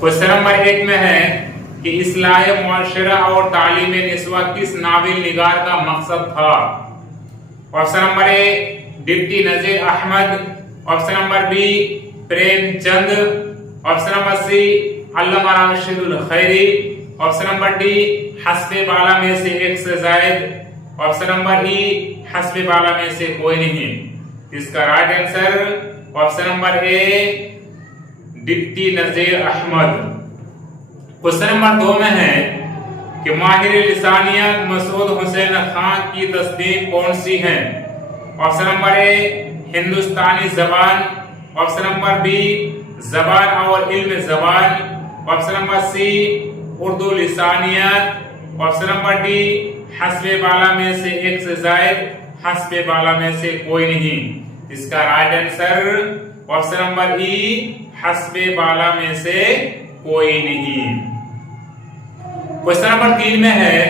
Question number 1 में है कि इस्लाह मुआशरा और तालीम निस्वा किस नाविल निगार का मकसद था। Option number A deputy Nazir Ahmad, option number B Premchand, option number C Allama Rashidul Khairi, option number D हस्बे बाला में से एक से जायद, ऑप्शन नंबर ई हस्बे बाला में से कोई नहीं। इसका right answer option number A deputy Nazir Ahmad. Question number 2 में है कि माहिर लिसानियत मसूद हुसैन खान की तस्नीफ कौन सी है। ऑप्शन नंबर ए हिंदुस्तानी जबान, ऑप्शन नंबर बी जबान और इल्म जबान, ऑप्शन नंबर सी उर्दू लिसानियत, ऑप्शन नंबर डी हस्बे बाला में से एक से जायद, हस्बे बाला में से कोई नहीं। इसका right answer option number E हस्बे बाला में से कोई नहीं। क्वेश्चन नंबर 3 में है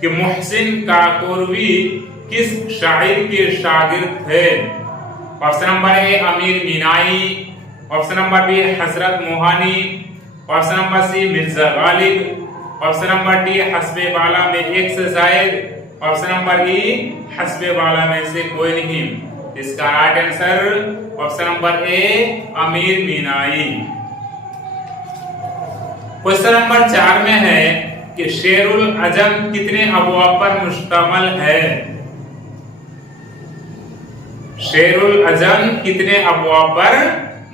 कि मुहसिन काकोरवी किस शायर के शागिर्द थे। ऑप्शन नंबर ए अमीर Meenai, option number B Hazrat Mohani, option number C Mirza Ghalib, option number D हस्बे बाला में एक से जायद, ऑप्शन नंबर ई हस्बे बाला में से कोई नहीं। इसका राइट आंसर ऑप्शन नंबर ए अमीर मीनाई। क्वेश्चन नंबर 4 में है कि शेरुल अजम कितने अबवाब पर मुश्तमल है। शेरुल अजम कितने अबवाब पर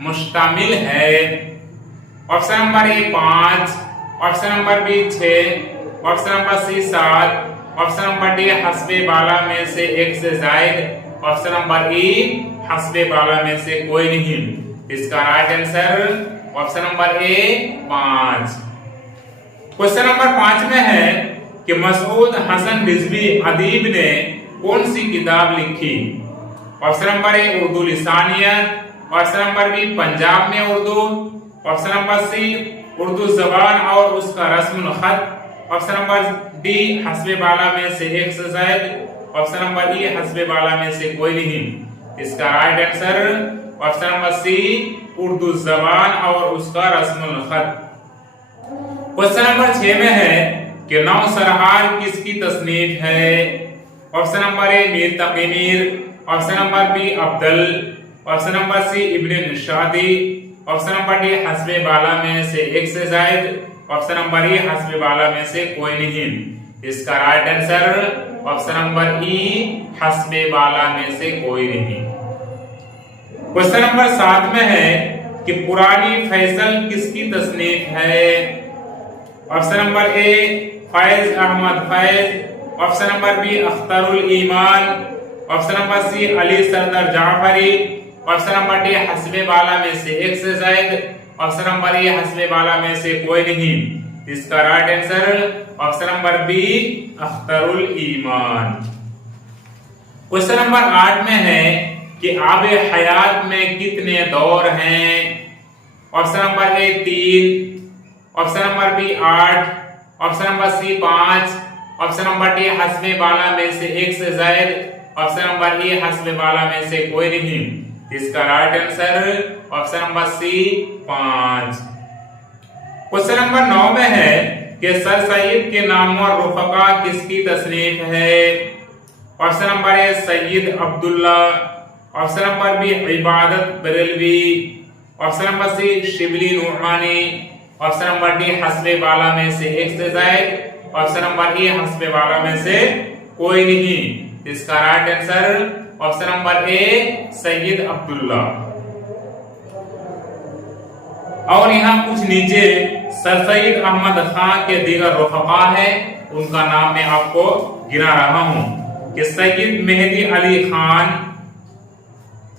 मुश्तमिल है। Option number A 5, option number B 6, option number C 7, option number D हस्बे बाला में से एक से जायद, ऑप्शन नंबर ई हस्बे बाला में से कोई नहीं। इसका right answer option number A 5। Question number 5 में है कि मसूद हसन रिजवी अदीब ने कौन सी किताब लिखी। ऑप्शन नंबर ए उर्दू लिसानियत, ऑप्शन नंबर बी पंजाब में Urdu, option number C Urdu जबान और उसका रस्मुल खत, ऑप्शन नंबर डी हस्बे बाला में से एक से जायद, ऑप्शन नंबर ई हस्बे बाला में से कोई नहीं। इसका right answer option number C Urdu जबान और उसका रस्मुल खत। क्वेश्चन नंबर 6 में है कि नौ सरहार किसकी तस्नीफ है। Option number A Mir Taqi Mir, option number B Abdul, option number C Ibn Nishati, option number D हस्बे बाला में से एक से जायद, ऑप्शन नंबर ई हस्बे बाला में से कोई नहीं। इसका right answer option number E हस्बे बाला में से कोई नहीं। क्वेश्चन नंबर 7 में है कि पुरानी फैसल किसकी तस्नीफ है। Option number A Faiz Ahmad Faiz, option number B Akhtarul Iman, option number C Ali Sardar Jafri, option number D हस्बे बाला में से एक से जायद, ऑप्शन नंबर ए हस्बे बाला में से कोई नहीं। इसका right answer option number B Akhtarul Iman. Question number 8 में है कि आबे हयात में कितने दौर हैं। Option number A 3, option number B 8, option number C 5, option number D हस्बे बाला में से एक से जायद, ऑप्शन नंबर ए हस्बे बाला में से कोई नहीं। इसका right answer option number C 5। Question number 9 में है कि सर सईद के नाम और रुफका किसकी तस्नीफ है। Option number A Saeed Abdullah, option number B Ibadat Barelvi, option number C Shibli Nomani, option number D हस्बे बाला में से एक से जायद, ऑप्शन नंबर ए हस्बे बाला में से कोई नहीं। इसका right answer option number A Saeed Abdullah. और यहाँ कुछ नीचे सर सईद अहमद खान के दीगर रुफका है, उनका नाम मैं आपको गिना रहा हूँ कि सईद मेहदी अली खान,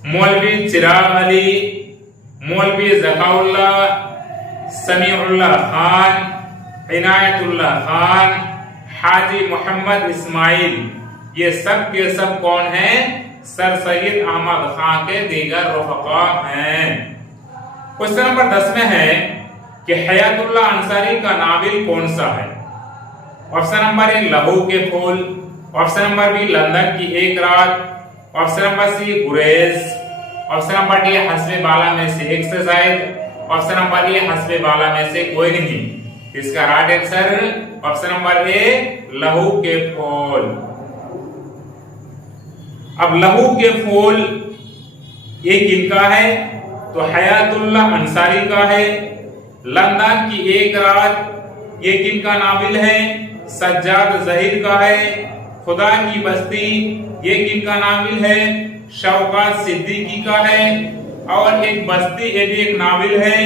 मौलवी चिराग अली, मौलवी जकाउल्ला, समीउल्लाह खान, इनायतुल्लाह खान, हाजी मोहम्मद इस्माइल, ये सब के सब कौन हैं? सर सईद अहमद खान के दीगर रुफका हैं। क्वेश्चन नंबर 10 में है कि हयातुल्लाह अंसारी का नाविल कौन सा है। ऑप्शन नंबर ए लहू के फूल, ऑप्शन नंबर बी लंदन की एक रात, ऑप्शन नंबर सी गुरेज, ऑप्शन नंबर डी हस्बे बाला में से एक से जायद, ऑप्शन नंबर ए हस्बे बाला में से कोई नहीं। इसका राइट आंसर ऑप्शन नंबर ए लहू के फूल। अब लहू के फूल ये किनका है? तो हयातुल्लाह अंसारी का है। लंदन की एक रात ये किनका नाविल है? सज्जाद जहीर का है। खुदा की बस्ती ये किनका नाविल है? शौकत सिद्दीकी का है। और एक बस्ती ये भी एक नाविल है,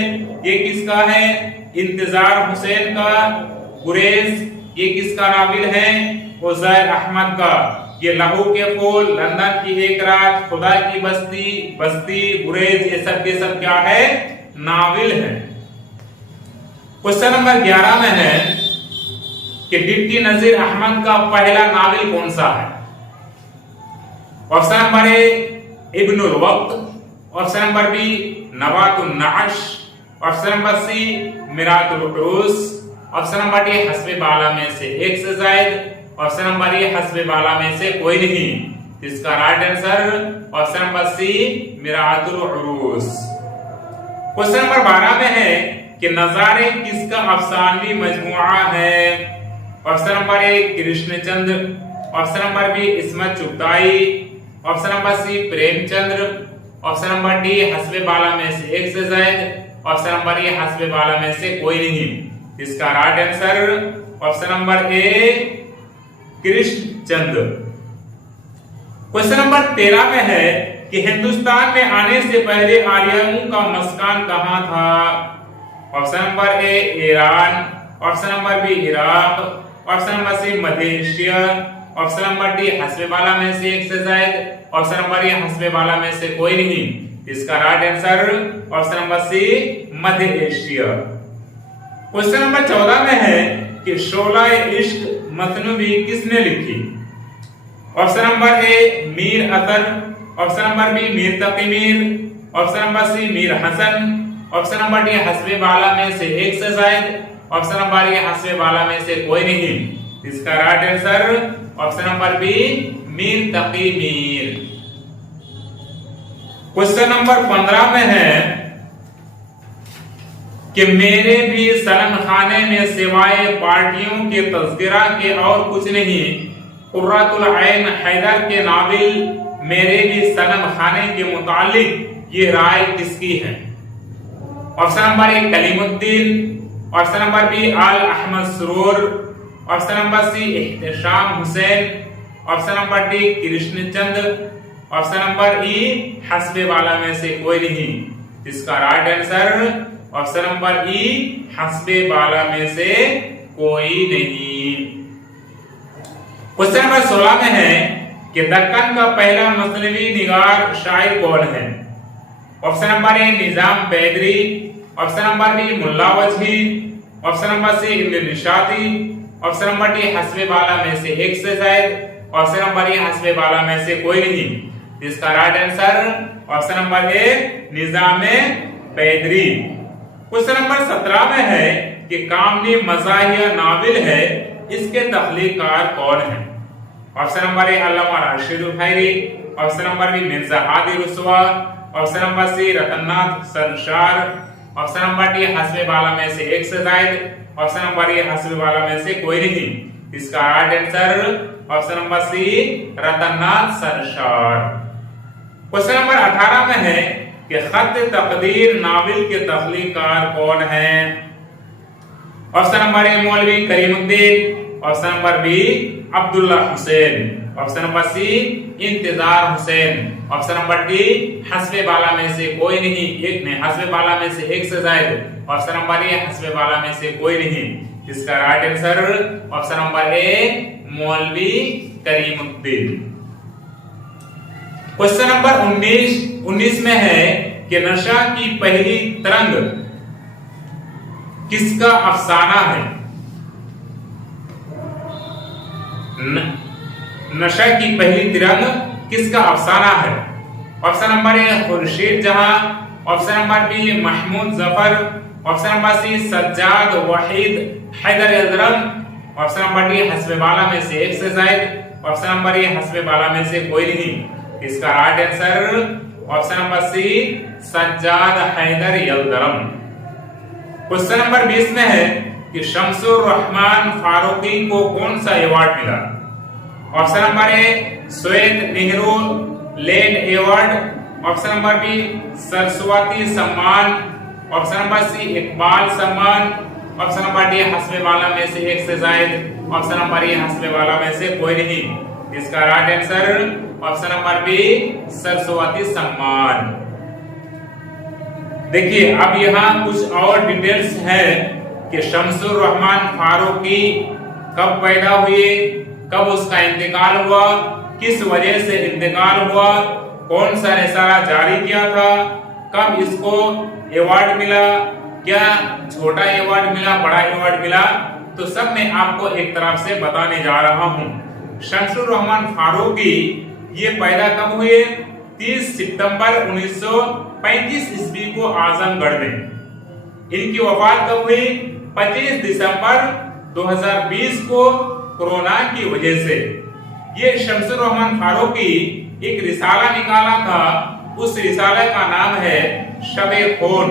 ये किसका है? इंतजार हुसैन का। गुरेज ये किसका नाविल है? उज़ैर अहमद का। ये लहू के फूल, लंदन की एक रात, खुदा की बस्ती, गुरेज, ये सब के सब क्या है? नाविल है। क्वेश्चन नंबर 11 में है कि डिप्टी नजीर अहमद का पहला नाविल कौन सा है? ऑप्शन नंबर ए इब्नुल वक्त, ऑप्शन नंबर बी नबातुन नाश, ऑप्शन नंबर सी मिरातुल उरूस, ऑप्शन नंबर डी हस्बे बाला में से एक से जायद, ऑप्शन नंबर ए हस्बे बाला में से कोई नहीं। इसका right answer option number C Miratul Uroos. Question number 12 में है कि नजारे किसका अफसानवी मजमुआ है? Option number A Krishnachandra, option number B Ismat Chughtai, option number C Premchandra, option number D हस्बे बाला में से एक से जायद, ऑप्शन नंबर ए हस्बे बाला में से कोई नहीं। इसका right answer option number A Krishnachandra. Question number 13 में है कि हिंदुस्तान में आने से पहले आर्यों का मस्कान कहां था? Option number A Iran, option number B Iraq, option number C मध्य एशिया, ऑप्शन नंबर डी हस्बे बाला में से एक से जायद, ऑप्शन नंबर ए हस्बे बाला में से कोई नहीं। इसका right answer option number C मध्य एशिया। क्वेश्चन नंबर 14 में है कि शोला इश्क मसनवी किसने लिखी? Option number A Mir Atar, option number B Mir Taqi Mir, option number C Mir Hasan, option number D हस्बे बाला में से एक से जायद, ऑप्शन नंबर ए हस्बे बाला में से कोई नहीं। इसका right answer option number B Mir Taqi Mir. Question number 15 में है कि मेरे भी सनम खाने में सिवाय पार्टियों के तज़किरा के और कुछ नहीं। कुर्रतुल ऐन हैदर के नाविल मेरे भी सनम खाने के मुतालिक ये राय किसकी है? Option number A Kalimuddin, option number B Aal Ahmad Suroor, option number C Ehtesham Hussain, option number D Krishnachandra, option number E हस्बे बाला में से कोई नहीं। इसका right answer option number E हस्बे बाला में से कोई नहीं। क्वेश्चन नंबर 16 में है कि दक्कन का पहला मसनवी निगार शायर कौन है? Option number A Nizam Baidari, option number B Mulla Wajhi, option number C Ibn Nishati, option number D हस्बे बाला में से एक से जायद, ऑप्शन नंबर ए हस्बे बाला में से कोई नहीं। इसका right answer option number A Nizam Baidari. Question number 17 में है कि कामनी मज़ाहिया नाविल है, इसके तख्लीकार कौन है? Option number A Allama Rashid Khairi, option number B Mirza Hadi Ruswa, option number C Ratannath Sarshar, option number D हस्बे बाला में से एक से जायद, ऑप्शन नंबर ए हस्बे बाला में से कोई नहीं। इसका right answer option number C Ratannath Sarshar. Question number 18 में है कि खत तकदीर नाविल के तख्लीकार कौन है? Option number A Maulvi Karimuddin, option number B Abdullah Hussain, option number C Intezar Hussain, option number D हस्बे बाला में से कोई नहीं, एक नहीं, हस्बे बाला में से एक से जायद, ऑप्शन नंबर ए हस्बे बाला में से कोई नहीं। इसका right answer option number A Maulvi Karimuddin. Question number 19 में है कि नशा की पहली तरंग किसका अफसाना है? नशा की पहली तिरंग किसका अफसाना है? Option number A Khurshid Jahan, option number B Mahmood Zafar, option number C Sajjad Wahid Haider Ajram, option number D हस्बे बाला में से एक से जायद, ऑप्शन नंबर ए हस्बे बाला में से कोई नहीं। इसका right answer option number C Sajjad Haider Yaldaram. Question number 20 में है कि शमसुर रहमान फारूकी को कौन सा अवार्ड मिला? Option number A Soviet Nehru land award, option number B Saraswati Samman, option number सी इकबाल सम्मान, ऑप्शन नंबर डी हस्बे वाला में से एक से जायद, ऑप्शन नंबर ए हस्बे वाला में से कोई नहीं। इसका right answer option number B Saraswati Samman. देखिए अब यहाँ कुछ और डिटेल्स है कि शमसुर रहमान फारूकी कब पैदा हुए, कब उसका इंतकाल हुआ, किस वजह से इंतकाल हुआ, कौन सा रिसाला जारी किया था, कब इसको अवार्ड मिला, क्या छोटा अवार्ड मिला, बड़ा अवार्ड मिला, तो सब मैं आपको एक तरफ से बताने जा रहा हूँ। शमसुर रहमान फारूकी ये पैदा कब हुए? 30 सितंबर 1935 ईस्वी को आजमगढ़ में। इनकी वफात कब हुई? 25 दिसंबर 2020 को कोरोना की वजह से। ये शमसुर रहमान फारूकी एक रिसाला निकाला था, उस रिसाले का नाम है शबे खून।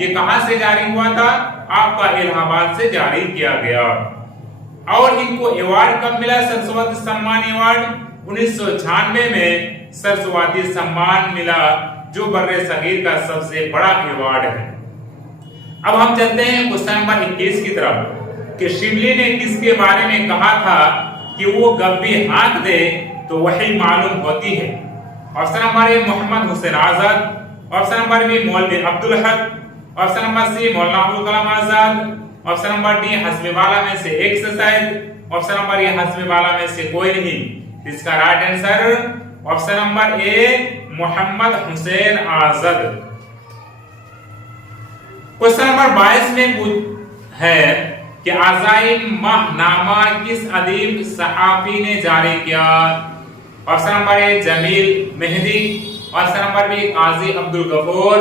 ये कहां से जारी हुआ था? आपका इलाहाबाद से जारी किया गया। और इनको अवार्ड कब मिला? सरस्वती सम्मान अवार्ड 1996 में सरस्वती सम्मान मिला, जो बर्रे सगीर का सबसे बड़ा अवार्ड है। अब हम चलते हैं क्वेश्चन नंबर 21 की तरफ कि शिवली ने किसके बारे में कहा था कि वो गब्बी हाँक दे तो वही मालूम होती है? Option number A Mohammad Hussain Azad, option number B Maulvi Abdul Haq, option number C Maulana Abul Kalam Azad, option number D हस्बे वाला में से एक से शायद, ऑप्शन नंबर ए हस्बे वाला में से कोई नहीं। इसका right answer option number A Mohammad Hussain Azad. Question number 22 में है कि अजाइम माहनामा किस अदीब सहाफी ने जारी किया? Option number A Jameel Mehdi, option number B Qazi Abdul Ghafoor,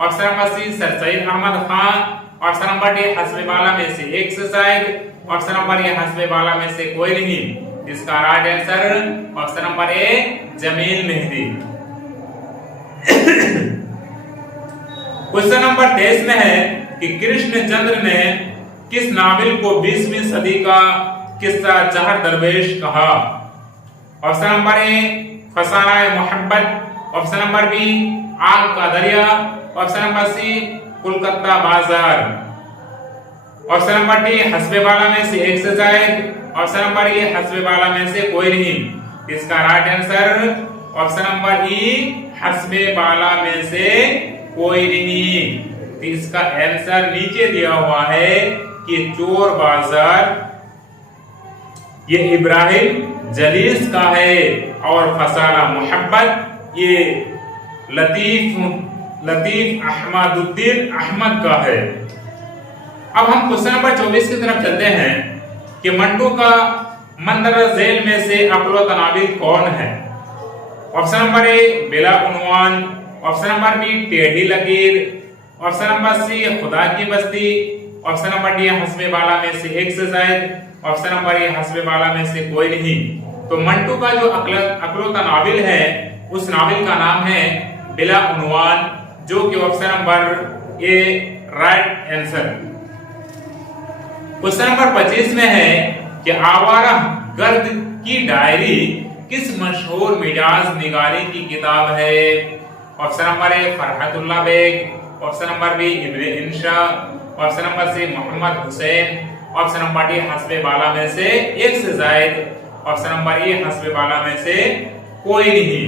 option number C Sir Syed Ahmad Khan, option number D हस्बे वाला में से एक से शायद, ऑप्शन नंबर ए हस्बे वाला में से कोई नहीं। इसका right answer option number A Jameel Mehdi. Question number 23 में है कि कृष्णचंद्र ने किस नावल को 20वीं सदी का किस्सा चार दरवेश कहा? ऑप्शन नंबर ए फसाना मोहब्बत, ऑप्शन नंबर बी आग का दरिया, ऑप्शन नंबर सी कोलकाता बाजार, ऑप्शन नंबर डी हस्बे वाला में से एक से जायद, ऑप्शन नंबर ए हस्बे वाला में से कोई नहीं। इसका right answer option number E हस्बे वाला में से कोई नहीं। इसका आंसर नीचे दिया हुआ है कि चोर बाजार ये इब्राहिम जलीस का है और फसाना मोहब्बत ये लतीफ अहमदुद्दीन अहमद का है। अब हम क्वेश्चन नंबर 24 की तरफ चलते हैं कि मंटू का मंदर झेल में से अकलो तनाबिल कौन है? ऑप्शन नंबर ए बिला उन्वान, ऑप्शन नंबर बी टेढ़ी लकीर, ऑप्शन नंबर सी खुदा की बस्ती, ऑप्शन नंबर डी हस्बे वाला में से एक से जायद, ऑप्शन नंबर ए हस्बे वाला में से कोई नहीं। तो मंटू का जो अकलो तनाबिल है उस नाविल का नाम है बिला उन्वान, जो कि ऑप्शन नंबर ए राइट आंसर। क्वेश्चन नंबर 25 में है कि आवारा गर्द की डायरी किस मशहूर मिजाज निगारी की किताब है? Option number A Farhatullah Baig, option number B Ibne Insha, option number C Mohammad Hussain, option number D हस्बे वाला में से एक से जायद, ऑप्शन नंबर ए हस्बे वाला में से कोई नहीं।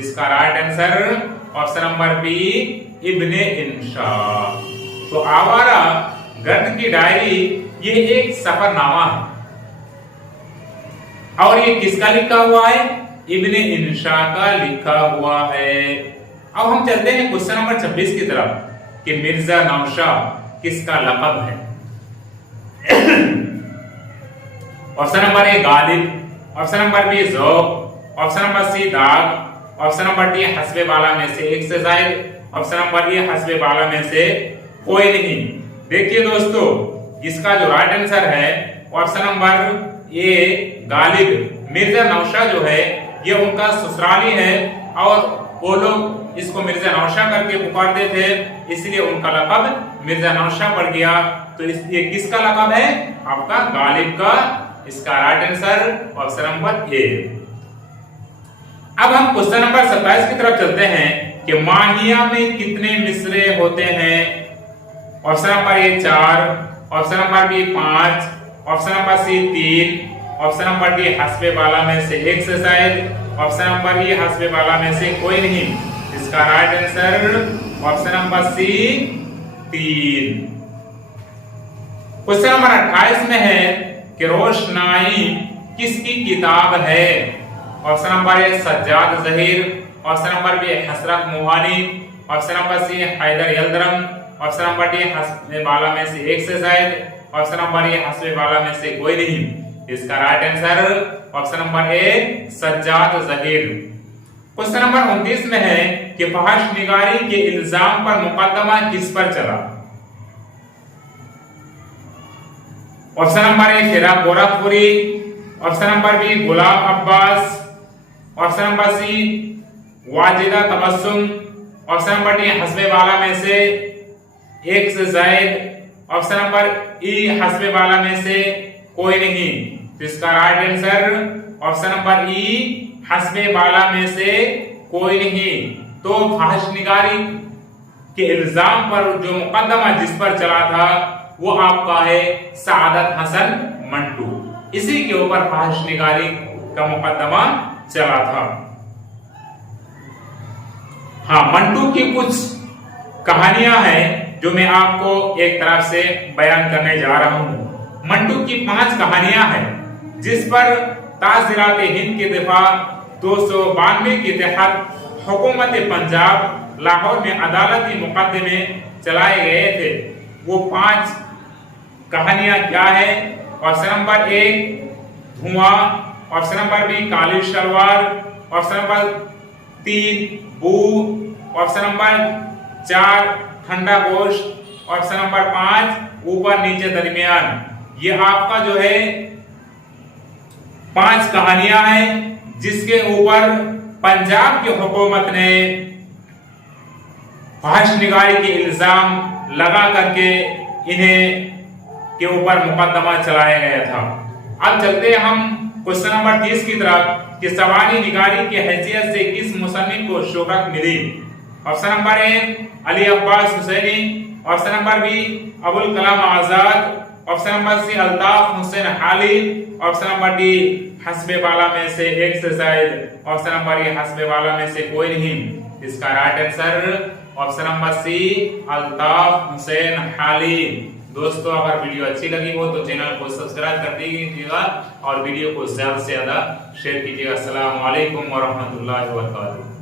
इसका right answer option number B Ibne Insha. तो आवारा गर्द की डायरी ये एक सफरनामा है और ये किसका लिखा हुआ है? इब्ने इंशा का लिखा हुआ है। अब हम चलते हैं क्वेश्चन नंबर 26 की तरफ कि मिर्जा नौशाह किसका लक़ब है? Option number A Ghalib, option number B Zauq, option number C Dagh, option number D हस्बे वाला में से एक से जायद, ऑप्शन नंबर ए हस्बे वाला में से कोई नहीं। देखिए दोस्तों, इसका जो राइट आंसर है option number A Ghalib. Mirza Naushah जो है ये उनका ससुराली है और वो लोग इसको मिर्जा नौशाह करके पुकारते थे, इसलिए उनका लक़ब मिर्जा नौशाह पढ़ गया, तो ये किसका लक़ब है? आपका गालिब का। इसका राइट आंसर ऑप्शन नंबर ए। अब हम क्वेश्चन नंबर 27 की तरफ चलते हैं कि माहिया में कितने मिसरे होते हैं? Option number A 4, option number B 5, option number C 3, option number D हस्बे बाला में से एक से शायद, ऑप्शन नंबर ई हस्बे बाला में से कोई नहीं। इसका right answer option number C 3। Question number 28 में है कि रोशनाई किसकी किताब है? Option number A Sajjad Zaheer, option number B Hasrat Mohani, option number C Haider Yildirim, option number D हस्बे बाला में से एक से शायद, ऑप्शन नंबर ए हस्बे बाला में से कोई नहीं। इसका right answer option number A Sajjad Zaheer. Question number 29 में है कि फहश निगारी के इल्जाम पर मुकदमा किस पर चला? Option number A Firaq Gorakhpuri, option number B Ghulam Abbas, option number C Wajida Tabassum, option number D हस्बे बाला में से एक से जायद, ऑप्शन नंबर ई हस्बे बाला में से कोई नहीं। तो इसका right answer option number E हस्बे बाला में से कोई नहीं। तो फहश निगारी के इल्जाम पर जो मुकदमा जिस पर चला था वो आपका है सादत हसन मंटू। इसी के ऊपर फहश निगारी का मुकदमा चला था। हाँ, मंटू की कुछ कहानियां हैं जो मैं आपको एक तरफ से बयान करने जा रहा हूं। मंटू की 5 कहानियां हैं जिस पर ताज़िरात हिंद के दफा 292 के तहत हुकूमत पंजाब लाहौर में अदालती मुकदमे चलाए गए थे। वो 5 कहानियां क्या है? ऑप्शन नंबर 1 धुआं, ऑप्शन नंबर बी काली शलवार, ऑप्शन नंबर 3 बू, ऑप्शन नंबर 4 ठंडा गोश्त, ऑप्शन नंबर 5 ऊपर नीचे दरमियान। ये आपका जो है 5 कहानियां हैं जिसके ऊपर पंजाब की हुकूमत ने फहश निगारी के इल्जाम लगा करके इन्हें के ऊपर मुकदमा चलाया गया था। अब चलते हैं हम क्वेश्चन नंबर 30 की तरफ कि सवानी निगारी की हैसियत से किस मुसन्निफ को शोहरत मिली? Option number A Ali Abbas Hussaini, option number B Abul Kalam Azad, option number C Altaf Hussain Hali, option number D हस्बे बाला में से एक से शायद, ऑप्शन नंबर ए हस्बे बाला में से कोई नहीं। इसका right answer option number C Altaf Hussain Hali. दोस्तों, अगर वीडियो अच्छी लगी हो तो चैनल को सब्सक्राइब कर दीजिएगा और वीडियो को ज्यादा से ज्यादा शेयर कीजिएगा। अस्सलाम वालेकुम व रहमतुल्लाहि व बरकातुहू।